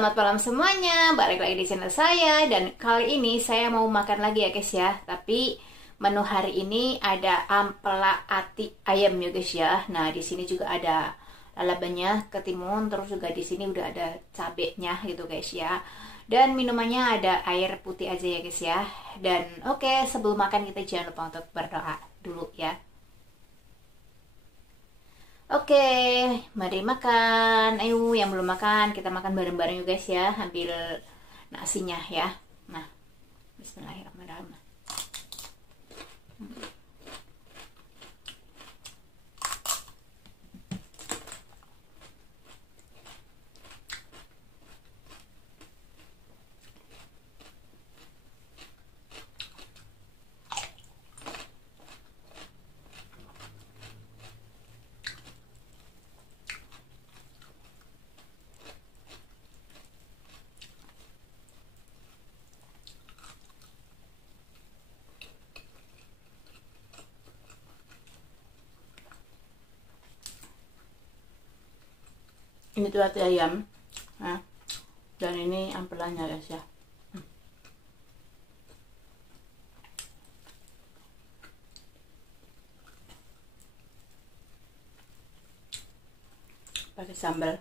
selamat malam semuanya. Balik lagi di channel saya dan kali ini saya mau makan lagi ya guys ya. Tapi menu hari ini ada ampela ati ayam ya guys ya. Nah, di sini juga ada lalabannya, ketimun, terus juga di sini udah ada cabenya gitu guys ya. Dan minumannya ada air putih aja ya guys ya. Dan oke, sebelum makan kita jangan lupa untuk berdoa dulu ya. Oke, mari makan. Ayo, yang belum makan, kita makan bareng-bareng yuk guys ya. Ambil nasinya ya. Nah, bismillahirrahmanirrahim. Ini tuh hati ayam. Nah, dan ini ampelanya guys ya. Pakai sambal.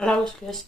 Laos guys.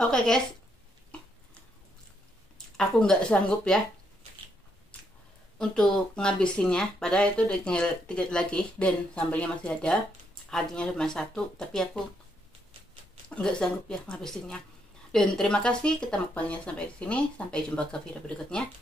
Oke guys, aku nggak sanggup ya untuk ngabisinnya, padahal itu udah tinggal dikit lagi dan sambalnya masih ada, artinya cuma satu, tapi aku nggak sanggup ya ngabisinnya. Dan terima kasih, kita mukbangnya sampai di sini, sampai jumpa ke video berikutnya.